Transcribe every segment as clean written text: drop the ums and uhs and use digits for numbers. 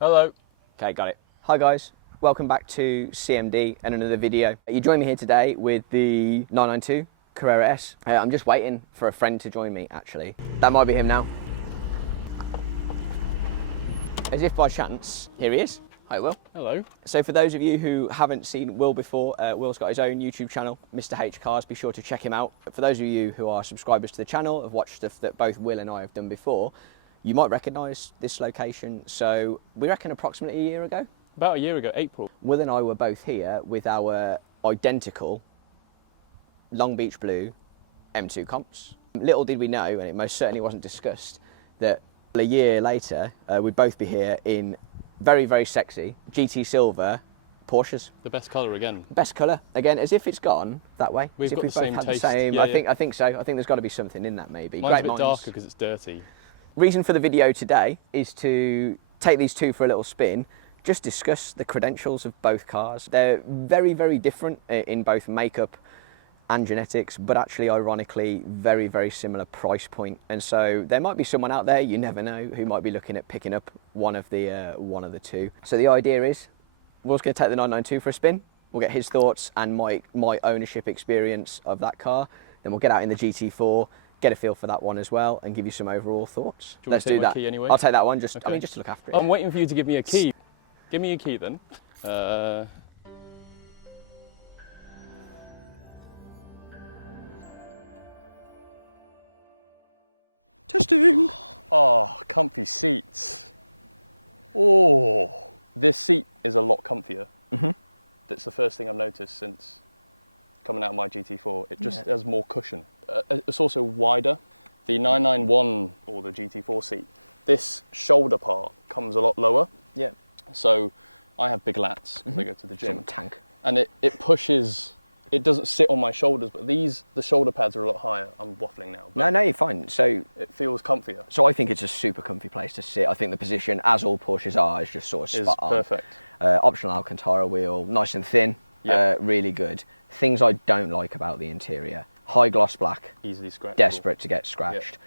Hello. Hi guys, welcome back to CMD and another video. You're joining here today with the 992 Carrera S. Now I'm just waiting for a friend to join me. Hi Will. Hello. So for those of you who haven't seen Will before, Will's got his own YouTube channel, MrHCars. Be sure to check him out. For those of you who are subscribers to the channel, have watched stuff that both Will and I have done before, you might recognise this location. So we reckon approximately a year ago. About a year ago, April. Will and I were both here with our identical Long Beach Blue M2 comps. Little did we know, and it most certainly wasn't discussed, that a year later we'd both be here in very, very sexy GT Silver Porsches. The best colour again. Best colour, again, as if it's gone that way. We've got the same taste. Yeah. I think so. I think there's got to be something in that maybe. Mine's a bit darker because it's dirty. The reason for the video today is to take these two for a little spin, just discuss the credentials of both cars. They're very, very different in both makeup and genetics, but actually, ironically, very, very similar price point. And so there might be someone out there, you never know, who might be looking at picking up one of the two. So the idea is, Will's going to take the 992 for a spin. We'll get his thoughts and my ownership experience of that car. Then we'll get out in the GT4. Get a feel for that one as well and give you some overall thoughts. Do you want to take my key anyway? I'll take that one, just to look after it. I'm waiting for you to give me a key. Give me a key then. Testing! Oh, comfy seats. Oh, this seat is a lot comfier. That's the first thing I've noticed since coming out of my GT4. It just has more cushion. It's also wider. The 991 or the GT4 seat, this shoulder part comes a lot lower. Yeah. So I have big lats because I go to the gym. Some tank. And it pushes, it doesn't sit on my shoulders, but the shoulder pads are a lot higher. I'm waffling now. No, you're fine. So it feels comfier. So I think it's a super comfy place to sit. I think the position, as all Porsches are, is just sort of spot on. Perfect. Optional Alcantara wheel, nice and thin, really good. Things I don't like about the interior: high gloss black, easily scratched, desperate to get scratched.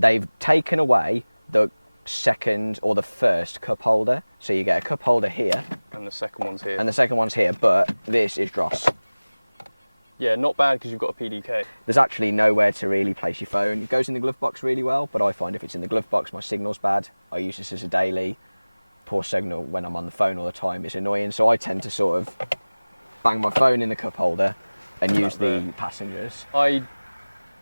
They've taken away the second or the first cup holder, so you get a cup holder here, and the second one's here, but this is dross. Yeah, not bad because you've got a PDK. There's actually nowhere to really place your phone. It goes in the glove box really well, but I find if it's in the glove box, my signal's bad. I use this as a daily. Poor signal when I'm on the phone all the time is annoying, so I tend to sort of bang my phone in the cup holder and use the passengers. I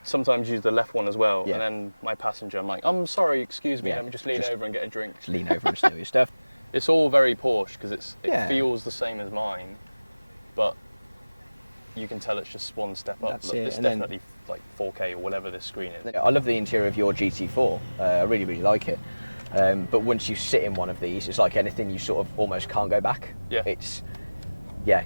sometimes use the left one as well, and then my passenger, I'm like, I'm sorry, excuse me, let me just lean over and get a drink. Just lean over and steal your stuff. It's all very Porsche because it feels the same as mine, but you can tell it's just one step up. Look, it's definitely like 4K or whatever this screen is. I love the interior of your GT4. I really, really like it. But once you sit in one of these, it's like anything, you sort of almost can't go back. Yeah.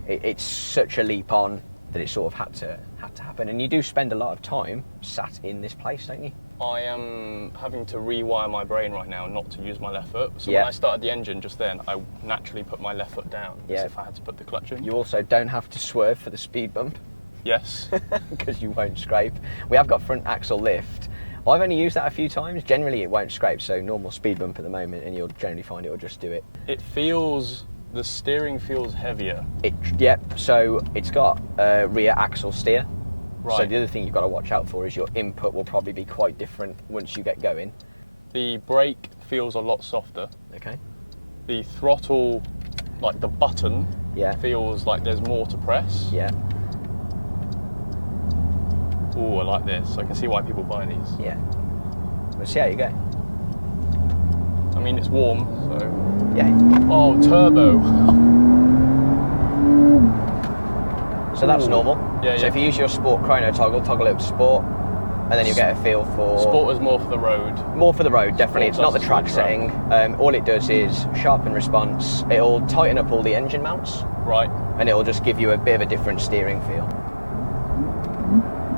It's such a leap on that it sort of had to happen. And you do spend a lot of time sat in this place, don't you? I am having to rewire my brain right now not to use my left foot. So when I started the engine just then, I naturally put my left foot down as if I had to put the clutch in. You also don't have to swerve for the speed bump. Yes. Because you won't scrape. We have got front axle lift. I've only used that a few times. Generally it won't scrape, so normal speed bump at the moment and you'll generally find it will just do it. The steering feels heavier. So it's got rear axle steer. Right. So the other thing you've got to watch out for is your input will probably be quite different once you get going. The brake feels a lot softer. Okay. The throttle, like the button, feels like there's more to press. Yeah. Oh, I like this. I can see why people buy these. Yeah. We'll see how you go. I mean, it's warm, so... Yeah. Oh, turbo. So that's normal. Yeah, so if you use your sport chrono toggle it to sport, and then you get a feel for... Sport is more for the road. More for the road, definitely. It's not the track setting. All it does is sharpen response. It'll tighten up all the engine mounts. Right. And it'll just give you a bit of a different steering feel.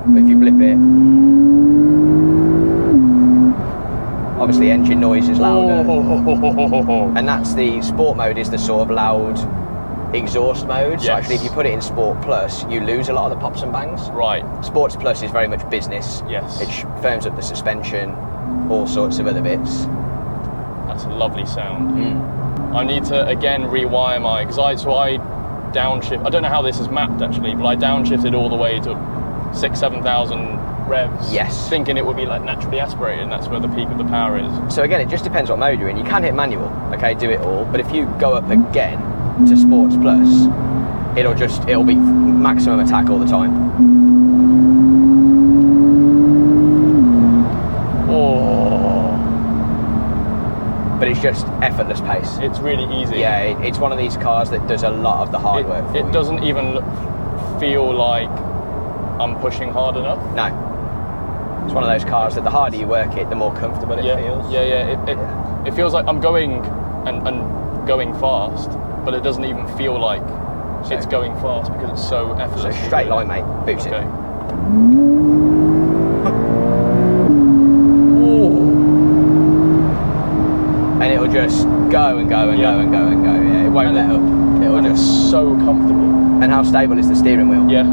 But if you blip it, obviously engine noise is louder. And that's the sport mode, is the sort of loud exhaust mode. So actually if you put it in Sport Plus, you lose a lot of the pops and bangs. Right. Sports Plus is very much business. Yes. It firms up the suspension, all sorts of other bits. That's a lovely sound. I need to again rewire my, because I downshift. I don't know how this is mapped actually, but I downshifted all the way to 6,000-7,000 revs. Yes. Thinking it would be like naturally aspirated, and that's where the peak of the power is. So again, it just depends what mode you're in. You can hit manual, okay, do it all, but if you go up again to Sports Plus, it'll be maximum attack all the time. Oh. But it's just effortless pace. It's really easy. Yeah, it's one of these cars that does a lot of the hard work for you. It doesn't even feel like I'm pushing hard enough. No. It's one of those cars that the harder you work it, the more comfortable it feels. Yeah. It feels like I'm going and going fast, but it doesn't even feel like it's going fast because it's so effortless. So straight line, mate. Boots it. And it'll just go and go and go and go and go. Yeah, it won't let up. It'll just so comfortable. And how stable is the steering wheel? Yeah.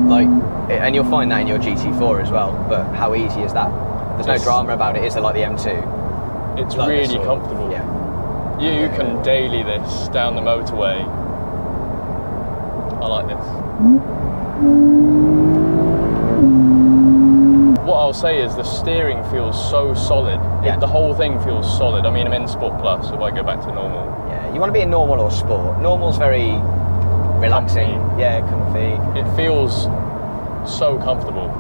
And you'll find that in your GT4 as well. But how easy is that? There's no drama about it. Is there like the M2? It's really comfortable. Yeah. You can daily this down the motorway. I like this. What I'll say is the steering feels so solid. Yeah. The whole thing feels solid. I mean, I'm in Sport Plus, so if I go back to normal. Yeah, you want to be in normal or sport. Normal's very relaxing. Comfy. Yeah, comfy. It feels so comfortable.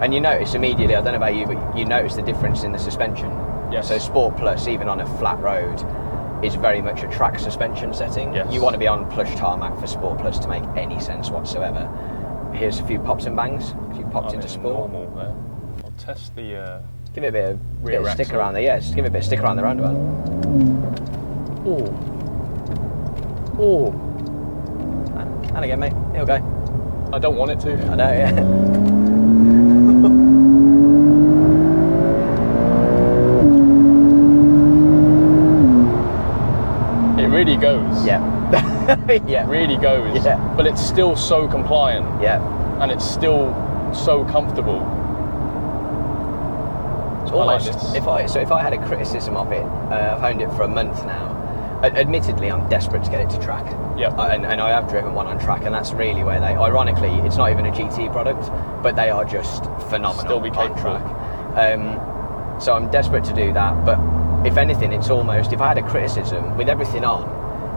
And you notice immediately, I don't know about you, but you notice the difference in the suspension. Yes. So Sport Plus, even on a flat road, is very much a track suspension setting. Yes. You want to be on plush tarmac for Sport Plus to make any sense whatsoever. Here's a few pops and bangs, because you popped into Sport. Normal there. I'll test the give it a bit of rear stick axle. around there. Yeah, just give it a bit of stick around the roundabout. Oh. And again, mate. It'll go. I don't want it to. I know, yeah. It really goes. Yeah. Yeah. Really goes. Yeah. But it's still so compliant. Yeah. And it's still so comfortable. It's I like almost, this. if I had a criticism of it, I've owned it for a month now. Admittedly, I'm desperate to get it to track. Yeah. And I have driven one on track, and that's really where they, ironically, it's not even a GT product, but they are just phenomenal Still be on capable. track. So I'm desperate to do that, but if anything, it's almost, if I had a criticism, with everything on,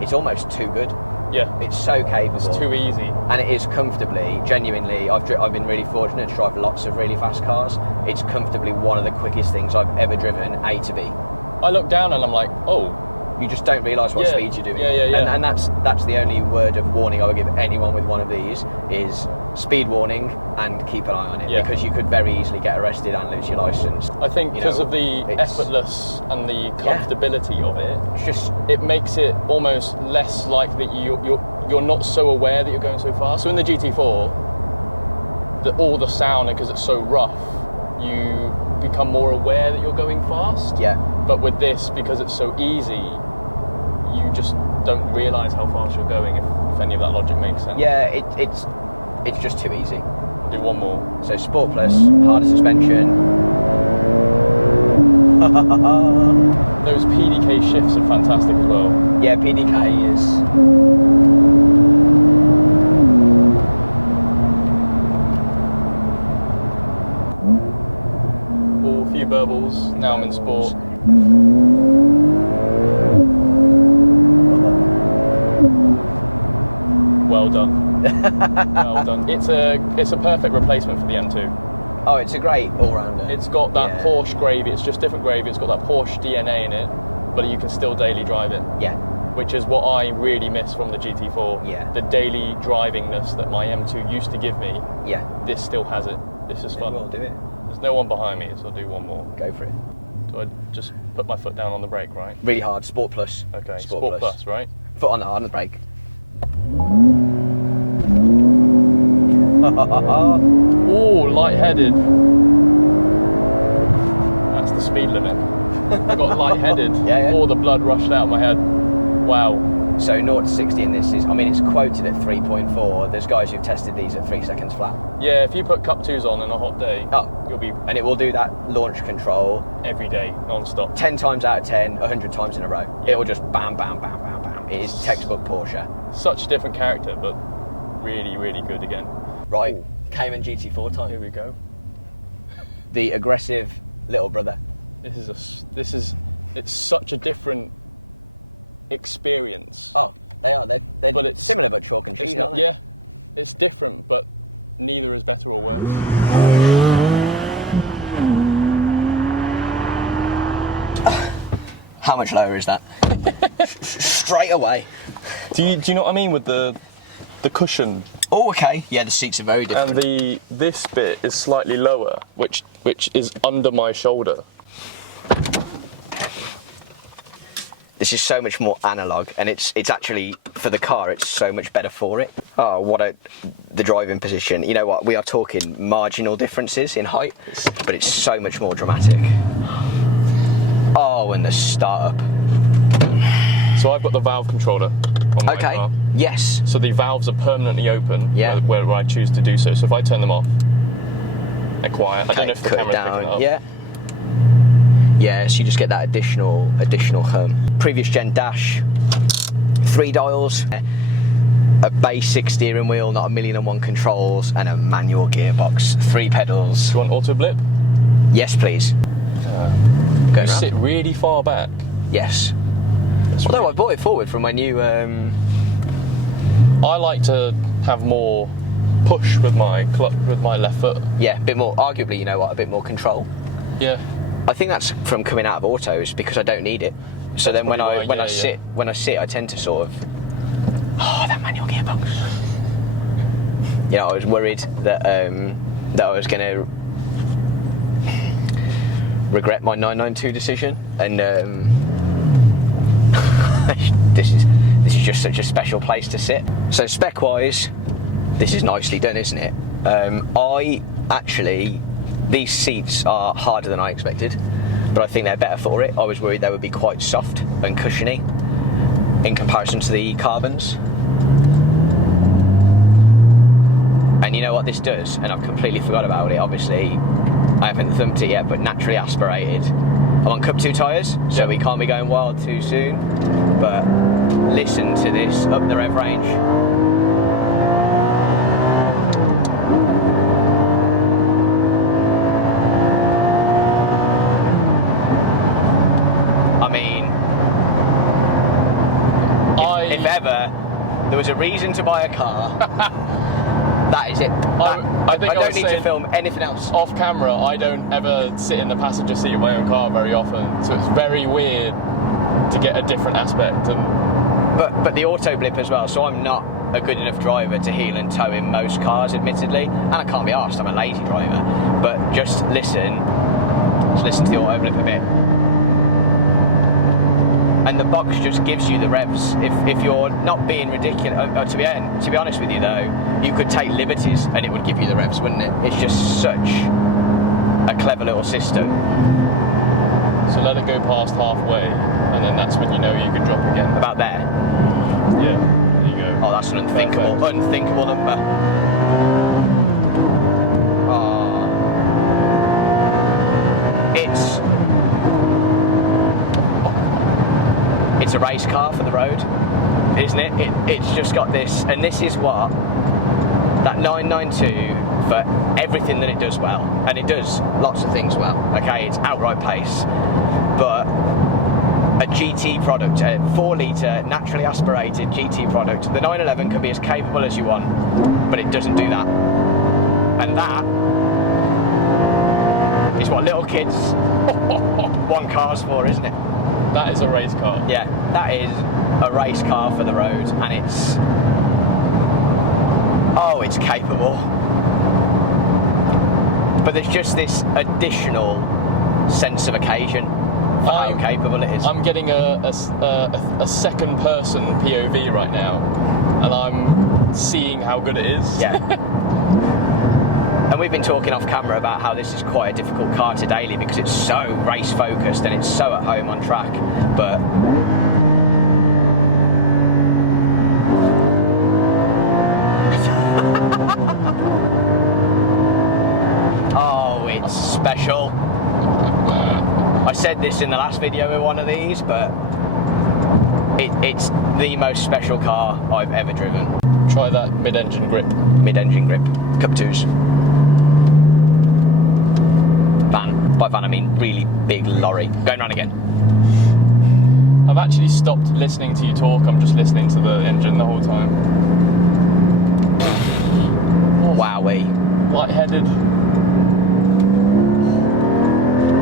it's almost too good. Yeah. It's so capable. It's too easy. And it is comfortably, genuinely, I've been really fortunate to drive lots of really fast cars. It's comfortably one of the quickest things I've ever driven, A to B. I look down and I'm like, oh. You just don't realise what speed you're doing. Yeah. And that's the only word of warning I would give anyone with one of these is speed warning and keep an eye on it, because you could very easily get arrested and lose your licence. I think because of the effortless and the comfortability of it, It's just, it makes it almost less likely that you're not so aware that you're going so fast. So in the GT4, all the sound, because it's so rough, you become more aware that you're going fast. yeah. But with this, because it's so easy, you just don't realise how fast you're going, if any of that logic makes sense. Yeah, it's just too easy. Do one more. So Sport Plus, harder suspension. Those PDK shifts are fantastic as well. Yeah, PDK is... A few burbles, now I'm in Sport. Well done. Well done. It's a perfect replacement for the M2. Oh, it's a great all-rounder. It's got that Porsche gravy, it's just different gravy, it's got that Porsche DNA in it, but you can still daily drive it. Yeah. Which is what I really miss from the GT4. Yeah. The daily drivingness that my M2 used to give me, Yeah. this still has it. This is fun. We'll do it. There's no one behind me, so I'll do one more. Go for it. Do I just put my foot down on the brake, right? Really hard. Sport Plus. Okay, Sport Plus, right? Foot on the hard on the brake. Oh, light-headed. That's the speed limit. I got light-headed. Yeah. All the blood rushed out of my head. Wow. So 0 to 60 in this is, I mean, it's quoted at 3.4. There's guys who've tested these at 3 seconds flat. Yeah, if you put Cup 2s on a hot day, you'll be... And it will do that launch control. Every day, non-stop. 10 times out of 10, 100 times in a row. Yeah. It will just bam, bam, bam, bam, bam. It is textbook Porsche. Such a different character, but really, really good again. Right, Cayman GT4 time. Here we go. The aggressive little brother. It's such a different experience. Oh, they are. They're but it's similar but chalk and cheese, aren't they? Yeah, it's different, but neither is better or worse. How much lower is that? Straight away. Do you know what I mean with the cushion? Oh, okay. Yeah, the seats are very different. And this bit is slightly lower, which is under my shoulder. This is so much more analog, and it's actually, for the car, it's so much better for it. Oh, the driving position. You know what, we are talking marginal differences in height, but it's so much more dramatic. Oh, and the startup. So I've got the valve controller on my car. Yes. So the valves are permanently open, yeah, wherever I choose to do so. So if I turn them off, they're quiet. Okay, cut it down, yeah. Yeah, so you just get that additional hum. Previous gen dash, 3 dials, a basic steering wheel, not 1,000,001 controls, and a manual gearbox, 3 pedals. You want auto blip? Yes, please. Going around? Sit really far back. Yes. Although I brought it forward from when you... I like to have more push with my left foot. Yeah, a bit more, arguably, you know what, a bit more control. Yeah. I think that's from coming out of autos because I don't need it. So then when I sit, I tend to sort of, that manual gearbox. You know, I was worried that I was going to regret my 992 decision, and this is just such a special place to sit. So spec wise, this is nicely done, isn't it? These seats are harder than I expected, but I think they're better for it. I was worried they would be quite soft and cushiony in comparison to the carbons. And you know what this does, and I've completely forgot about it, obviously, I haven't thumped it yet, but naturally aspirated. I'm on Cup 2 tyres, so we can't be going wild too soon, but listen to this up the rev range. I mean, if ever there was a reason to buy a car, that is it. I don't need to film anything else. Off camera, I don't ever sit in the passenger seat of my own car very often, so it's very weird to get a different aspect. But the auto blip as well, so I'm not a good enough driver to heel and toe in most cars, admittedly, and I can't be arsed, I'm a lazy driver. But just listen to the auto blip a bit. And the box just gives you the revs. If you're not being ridiculous, to be honest with you though, you could take liberties and it would give you the revs, wouldn't it? It's just such a clever little system. So let it go past halfway, and then that's when you know you can drop again. About there? Yeah, there you go. Oh, that's an unthinkable number. Oh. It's a race car for the road, isn't it? It's just got this, and this is what that 992 for everything that it does well, and it does lots of things well. Okay, it's outright pace, but a GT product, a 4-litre naturally aspirated GT product. The 911 can be as capable as you want, but it doesn't do that, and that is what little kids want cars for, isn't it? That is a race car. Yeah, that is a race car for the road, and it's capable. But there's just this additional sense of occasion for how capable it is. I'm getting a second person POV right now, and I'm seeing how good it is. Yeah. And we've been talking off camera about how this is quite a difficult car to daily because it's so race focused and it's so at home on track, but special. I said this in the last video with one of these, but it's the most special car I've ever driven. Try that mid-engine grip. Mid-engine grip. Cup 2s. Van. By van I mean really big lorry. Going round again. I've actually stopped listening to you talk, I'm just listening to the engine the whole time. Wowee. Light-headed.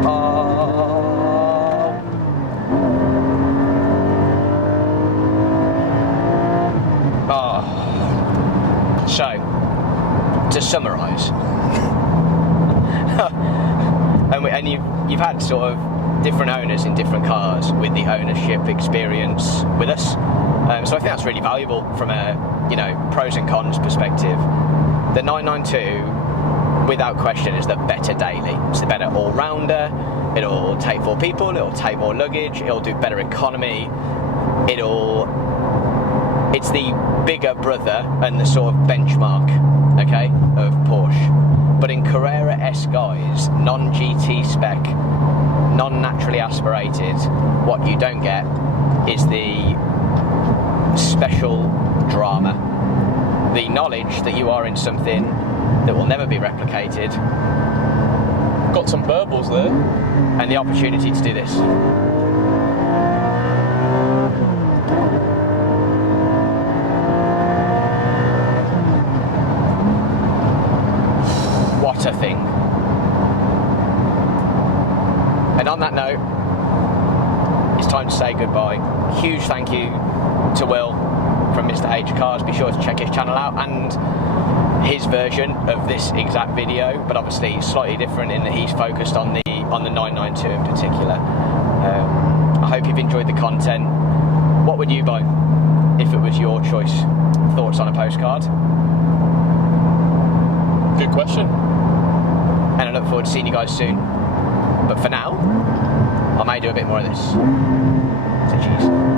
Oh. Oh. So, to summarise, and you've had sort of different owners in different cars with the ownership experience with us. So I think that's really valuable from a pros and cons perspective. The 992, without question, is the better daily. It's the better all-rounder. It'll take 4 people. It'll take more luggage. It'll do better economy. It's the bigger brother and the sort of benchmark, okay, of Porsche. But in Carrera S guys, non-GT spec, non-naturally aspirated, what you don't get is the special drama. The knowledge that you are in something that will never be replicated. Got some purples there. And the opportunity to do this. What a thing. And on that note, it's time to say goodbye. Huge thank you to Will from MrHCars. Be sure to check his channel out and his version of this exact video, but obviously slightly different in that he's focused on the 992 in particular. I hope you've enjoyed the content. What would you buy if it was your choice? Thoughts on a postcard? Good question. And I look forward to seeing you guys soon. But for now, I may do a bit more of this. So cheers.